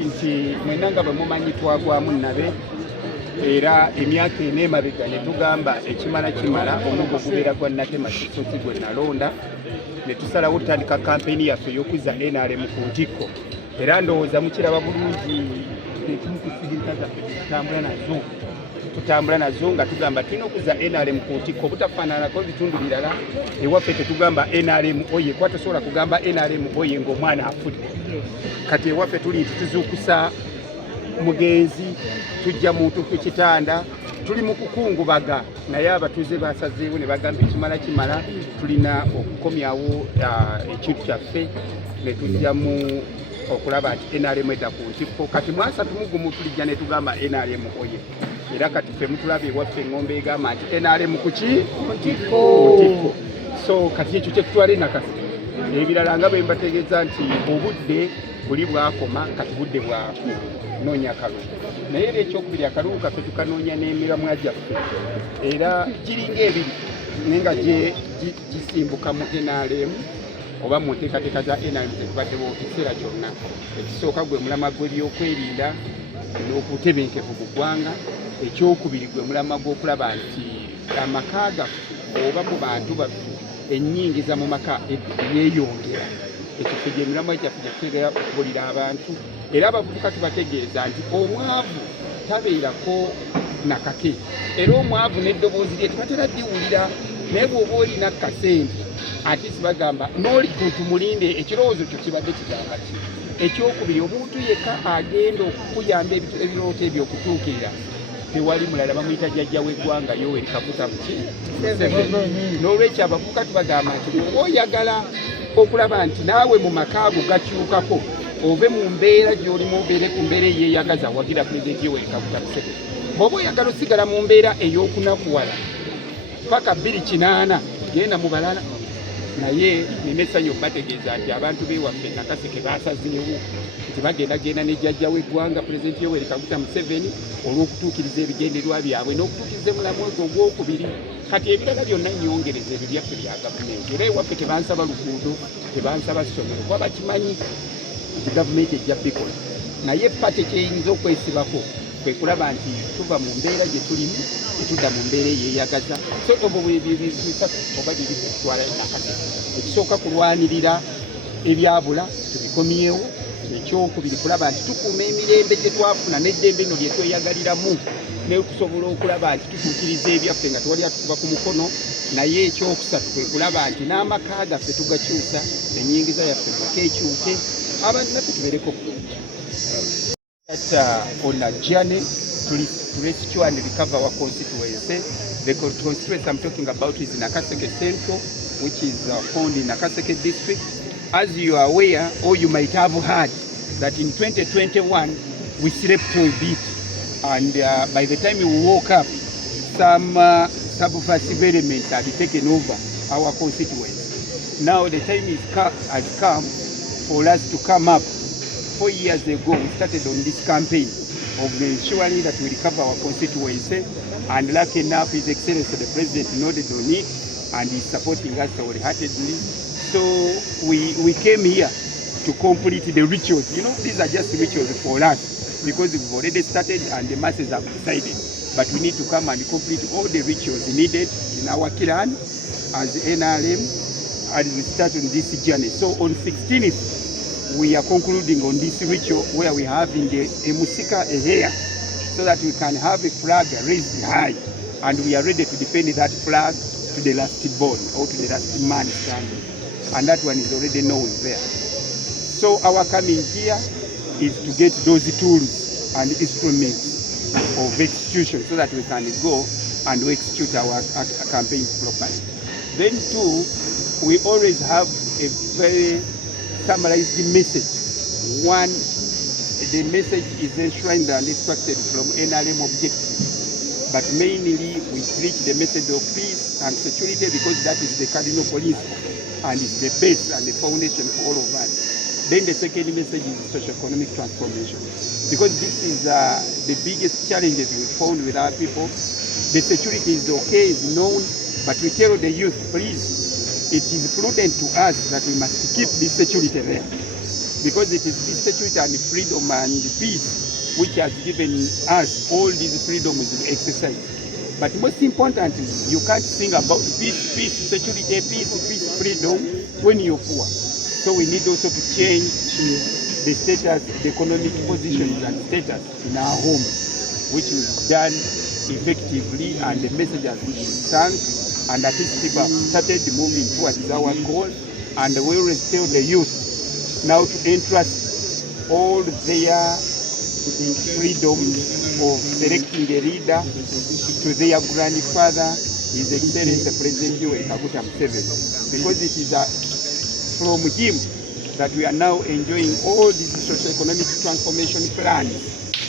nti mwenanga bwe mumanyi twagwamu nabe era emyaka ena emabega ne tugamba ekimala kimala omugo gubeera gwa Natema Kisozi gwe nalonda ne tusalawo tutandika kampeyini yaffe ey'okuzza NRM ku ntikko era ndowooza mukiraba bulungi ekimu ku sigirika zaffe tutambula nazo nga tugamba tulina okuzza NRM ku ntikko obutafaananako ebitundu birala ewaffe tetugamba NRM oye kuba tosobola kugamba NRM oye ng'omwana afudde kati ewaffe tuli nti tuzuukusa mugenzi tujja muntu ku kitanda tuli mu kukungubaga naye abatuuze basazeewo ne bagamba ekimala kimala tulina okukomyawo ekintu kyaffe ne tujjamu okulaba nti NRM edda ku ntikko kati mwasa tumugumu tulijja ne tugamba NRM oye era kati ffe mutulaba ewaffe engombe egamba nti NRM kuki ntikko so kati ekyo kyetutwala enakasi ebirala nga bwe mbategeeza nti obudde buli bwakoma kati budde bwa kunoonya akalulu naye era ekyokubiri akalulu kaffe tukanoonya n'emiramwa gyaffe era giringa ebiri naye nga gisimbuka mu NRM oba mu nteekateeka za NRM zetubaddewo ekiseera kyonna ekisooka gwe mulamwa gw'ebyokwerinda n'obutebenkevu mu ggwanga ekyokubiri gwe mulamwa gw'okulaba nti amaka gaffe oba mu bantu baffe ennyingiza mu maka yeeyongera ekifo gy'emiramwa gyaffe gyetutegeera okubulira abantu era abavubuka tubategeeza nti omwavu tabeerako nakake era omwavu n'eddoboozi lye tubatera ddiwulira naye bw'oba olina kasente ate sibagamba n'oli tumulinde ekirowoozo kyo kibadde kigamba ki ekyokubiri omuntu yekka agenda okukuyamba ebirooto ebyo okutuukirira tewali mulala bamuyita jjajja w'eggwanga Yoweri Kaguta n'olwekyo abavubuka tubagamba nti oba oyagala okulaba nti naawe mu maka ago gakyukako ove mu mbeera gy'olimu obeere ku mbeera eyeeyagaza wagira pulezidenti Yoweri Kaguta Museveni bw'oba oyagala osigala mu mbeera ey'okunakuwala paka 28 genda mu balala naye nina essanyu bategeeza nti abantu b'ewaffe Nakaseke baasazeewo nti bagendagenda ne jjajja w'eggwanga pulezidenti Yoweri Kaguta Museveni olw'okutuukiriza ebigendererwa byabwe n'okutuukiriza omulamu ogwo ogwokubiri kati ebirala byonna nnyongereza ebyo byaffe bya gavumenti era ewaffe tebansaba luguudo tebansaba ssomero kuba bakimanyi nti gavumenti ejja bikola naye pate kyeyinza okwesibako kwe kulaba nti tuva mu mbeera gye tulimu tetudda mu mbeera eyeeyagaza so obwo bisatu oba biri bitwala Nakaseke ekisooka kulwanirira ebyabula tubikomyewo ekyokubiri kulaba nti tukuuma emirembe gye twafuna n'eddembe eno lye tweyagaliramu n'ekusobola okulaba nti tutuukiriza ebyaffe nga tewali atukuba ku mukono naye ekyokusatu kwe kulaba nti n'amaka gaffe tugakyusa ennyingiza yaffe mukeekyuke abantu naffe tubeereko bulungi. On a journey to rescue and recover our constituency. The constituency I'm talking about is Nakaseke Central, which is found in Nakaseke district. As you are aware, or you might have heard, that in 2021 we slept a bit, and by the time we woke up, some subversive elements had taken over our constituency. Now the time has come for us to come up. 4 years ago, we started on this campaign of ensuring that we recover our constituency, and lucky enough, His Excellency the President nodded on it, and is supporting us wholeheartedly. So we came here to complete the rituals. You know, these are just rituals for us, because we've already started and the masses have decided. But we need to come and complete all the rituals needed in our clan as NRM, and we start on this journey. So on 16th, we are concluding on this ritual where we have in the Musika here, so that we can have a flag raised high, and we are ready to defend that flag to the last born or to the last man standing, and that one is already known there. So our coming here is to get those tools and instruments of execution so that we can go and execute our campaigns properly. Then too, we always have a very summarized message. One, the message is enshrined and extracted from NRM objectives, but mainly we preach the message of peace and security because that is the cardinal principle and it's the base and the foundation for all of us. Then the second message is socio-economic transformation, because this is the biggest challenges we found with our people. The security is okay, is known, but we tell the youth, please, it is prudent to us that we must keep this security there. because it is this security and freedom and peace which has given us all these freedoms to exercise. But most importantly, you can't think about peace, security, peace, freedom when you're poor. So we need also to change the status, the economic position and status in our homes, which is done effectively, and the message has been sung, and at least people have started moving towards our goal, and we will tell the youth now to entrust all their freedom of selecting a leader to their grandfather, His Excellency President Yoweri Kaguta Museveni, because it is from him that we are now enjoying all these socio-economic transformation plans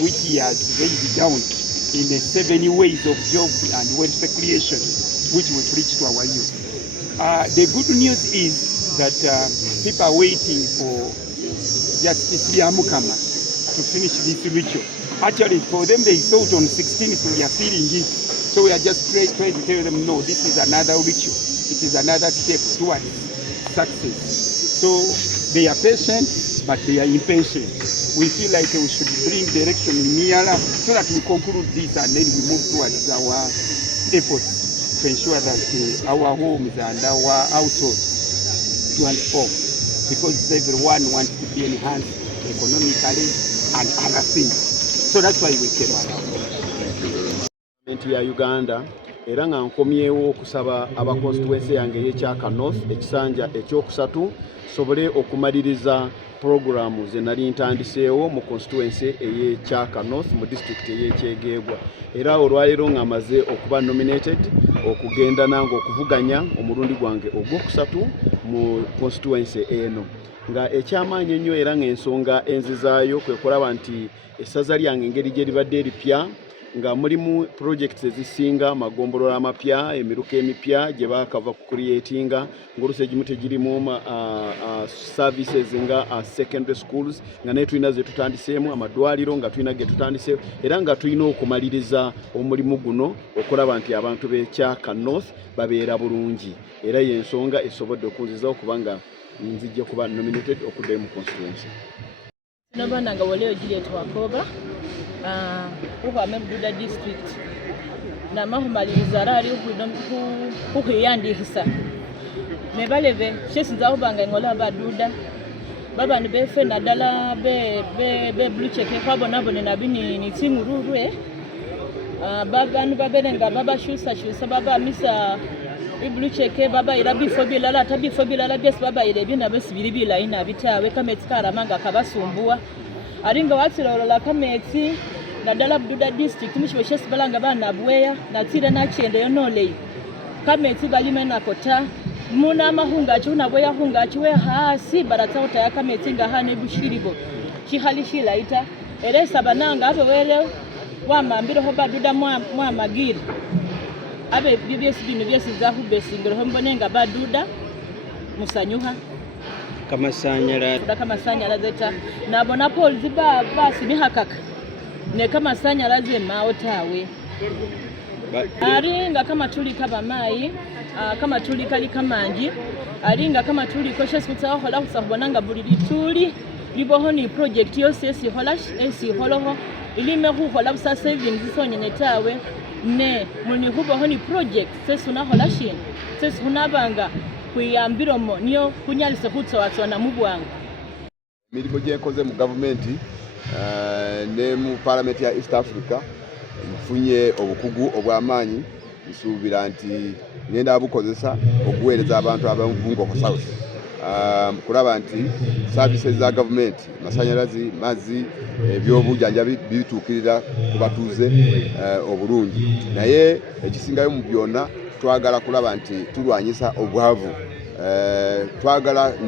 which he has laid down in the 7 ways of job and welfare creation, which we preach to our youth. The good news is that people are waiting for Justice Byamukama to finish this ritual. Actually, for them, they thought on 16th we are feeling it. So we are just trying to tell them, no, this is another ritual. It is another step towards success. So they are patient, but they are impatient. We feel like we should bring direction nearer so that we conclude this and then we move towards our efforts to ensure that our homes and our households transform, because everyone wants to be enhanced economically and other things. So that's why we came around. Gavumenti ya Uganda era nga nkomyewo okusaba aba constituency yange y'ekyaka North ekisanja ekyokusatu sobole okumaliriza programu ze nali ntandiseewo mu constituency ey'ekyaka North mu district ey'Ekyegeebwa, era olwaleero nga amaze okuba nominated okugenda nange okuvuganya omulundi gwange ogwokusatu mu constituency eno, nga ekyamaanyi ennyo era ng'ensonga enzizaayo kwe kulaba nti essaza lyange engeri gye libadde eripya nga mulimu projects ezisinga magombolola amapya, emiruka emipya gye baakava ku creatinga, ng'oluusi egimu tegirimu services nga secondary schools, nga naye tulina ze tutandiseemu, amadwaliro nga tulina ge tutandiseemu, era nga tulina okumaliriza omulimu guno okulaba nti abantu b'ekyaka North babeera bulungi, era y'ensonga esobodde okunzizawo kubanga nzijja kuba nominated okuddayo mu constituency. Nabana nga waleo Juliet Wakoba uko Bududa district na mahumaliriza rari uko yandikisa mebaleve shesinza ubanga ngola Baduda baba ni befe na dala be blue check kwabo nabo ni nabini ni timu rurwe baba ni babelenga baba shusa baba misa blue check baba irabi fobilala tabi fobilala bes baba irebi na besibiri bila ina bitawe kametsikara manga kabasumbua aringa watsirolola kametsi na dala Bududa district mushibeshe sibalanga bana bweya na tira na chende yonole kametsi balime na kota muna mahunga chuna bweya hunga chwe hasi barata utaya kametsi nga hane bushiribo chihalishila ita eresa bananga abe wele wa mambiro ho Baduda mwa magiri abe BBS bino byesi zahu besingiro hombonenga Baduda musanyuha kamasanyala zeta nabona Paul ziba basi mihakaka ne kamasanyala ze maotawe aringa kama tuli kaba mai kama tuli kali kamanji aringa kama tuli kosha sikutsaho hola kusabonanga bulili tuli liboho ni project yose esi holash esi holoho ilime hu hola busa savings sonyenyetawe ne muni huboho ni project sesi una holashin sesi hunabanga kuyambiromo niyo kunyalise kutsowatswa na mubwanga mirimo gyenkoze mu government ne mu parliament ya East Africa nfunye obukugu obw'amaanyi nsuubira nti ngenda abukozesa okuweereza abantu ab'Obungo ku South kulaba nti services za government masanyalazi mazzi ebyobujjanjabi bituukirira ku batuuze obulungi, naye ekisingayo mu byonna twagala kulaba nti tulwanyisa obwavu,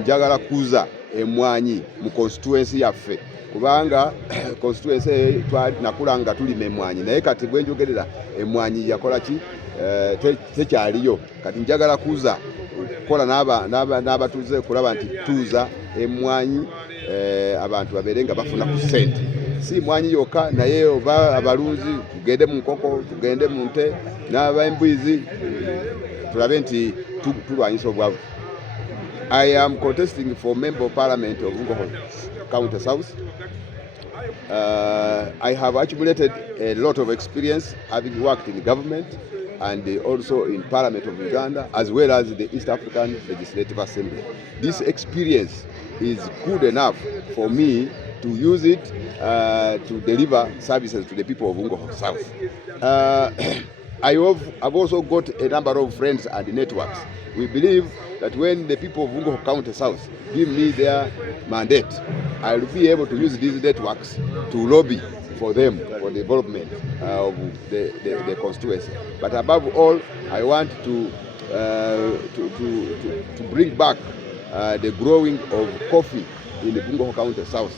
njagala kuza emwanyi mu constituency yaffe kubanga constituency nakulanga tulima emwanyi, naye kati bwe njogerera emwanyi yakola ki tekyaliyo, kati njagala kuza kukola n'abatuuze kulaba nti tuuza emwanyi abantu babeere nga bafuna ku ssente, si mwanyi yokka naye oba abalunzi tugende mu nkoko tugende mu nte n'ab'embuzi tulabe nti tulwanyisa obwavu. I am contesting for Member of Parliament of Bungoma County South. I have accumulated a lot of experience having worked in government and also in Parliament of Uganda, as well as the East African Legislative Assembly. This experience is good enough for me to use it to deliver services to the people of Bungoma South. I've also got a number of friends and networks. We believe that when the people of Bungoma County South give me their mandate, I will be able to use these networks to lobby for them for the development of the constituency. But above all, I want to bring back the growing of coffee in the Bungoma County South,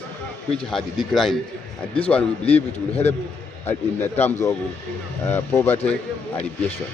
which had declined. And this one, we believe it will help in terms of poverty alleviation.